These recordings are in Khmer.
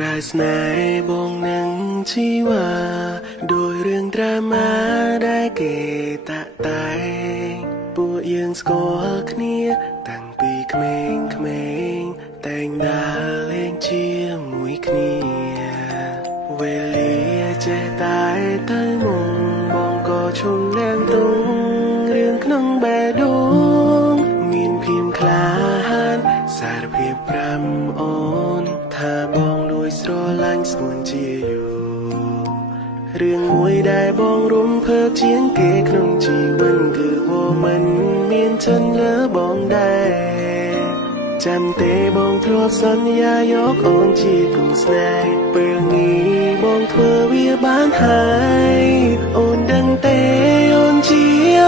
รายสนายบงหนังชีวาโดยเรื่องดราม่าได้เกตะไตពួកយើងស្គាល់គ្នាតាំងពីក្មេងៗតែងដើរលេងជាមួយគ្នាវេលាចេះតែទៅមុំបងក៏ឈុំលៀងទុំរឿងក្នុងបេះដូងមានភៀមក្លាហានសារភាពប្រាំអូនថាបងដូចស្រឡាញ់ស្ងួនជាយូររឿងមួយដែលបងរំភើបជាងគេក្នុងជីវិតគឺว่ามันមានចិនលើបងដែរចាំទេបងធ្លាប់សន្យាយកអូនជាគូស្នេហ៍ពេលនេះបងធ្វើវាបានហើយអូនដឹងទេអូនជា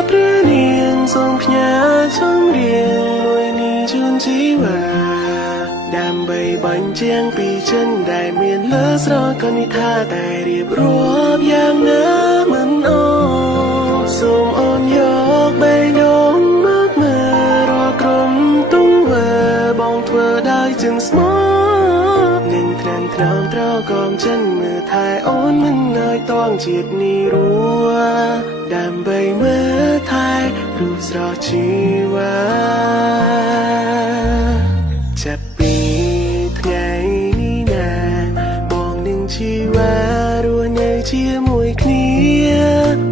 ព្រះនាងសូមផ្ញើចំរៀងមួយនេះជូនជីវាដើម្បីបញ្ជាំងពីចិនដែលមានលើស្រកនិថាតែរៀបរាប់យ៉ាងណាមិនអូសូមអូនយកបេះដូងមកមើលរាល់ក្រុមទង្វើបងធ្វើដោយចិត្តស្មោះនឹងត្រាំត្រង់ត្រកមចិនមើលថែអូនមិនឲ្យតងជាតិនេះរួដើម្បីមើលថែរូបស្រស់ជីវាចាប់ពីថ្ងៃនេះណាបងនឹងជីវារស់នៅជាមួយគ្នា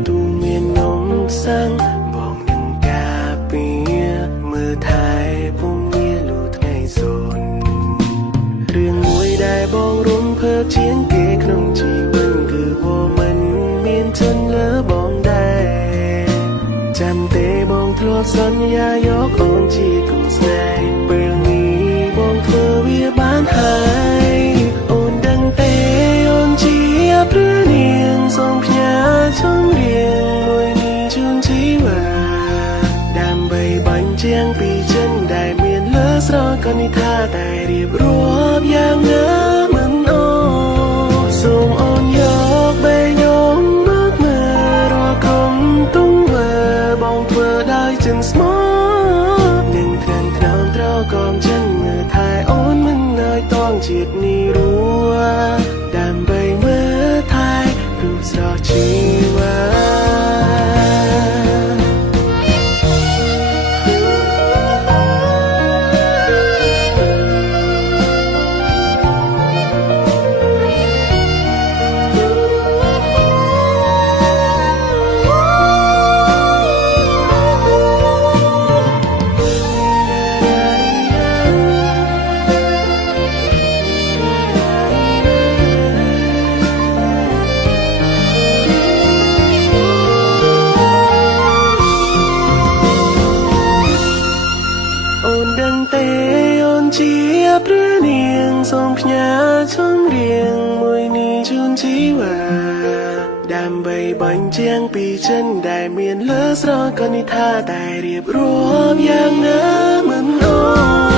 ទូមាននំសាំងបងនឹងការពារមើលថែពុំមានលូថ្ងៃសូនរឿងមួយដែលបងរំភើបជាងគេក្នុងជីវិតគឺว่ามันមានចិនលើបងដែរចាំទេបងធ្លាប់សន្យាយកអូនជាគូស្នេហ៍ពេលនេះបងធ្វើវាបានហើយអូនដឹងទេអូនជាព្រះនាងសូមផ្ញើចំរៀងមួយនេះជូនជីវាដើម្បីបញ្ជាំងពីចិនដែលមានលើស្រកនិថាតែរៀបរាប់យ៉ាងណាមិនអូសូមអូនយកបេះដូងមកមើលរាល់ក្រុមទង្វើបងធ្វើដោយចិត្តស្មោះនឹងត្រាំត្រង់ត្រកមចិនមើលថែអូនមិនឲ្យតងជាតិនេះរួដើម្បីមើលថែរូបស្រស់ជីវាជាព្រះនាងសូមផ្ញើចំរៀងមួយនេះជូនជីវាដើម្បីបញ្ជាំងពីចិនដែលមានលើស្រកនិថាតែរៀបរាប់យ៉ាងណាមិនអូ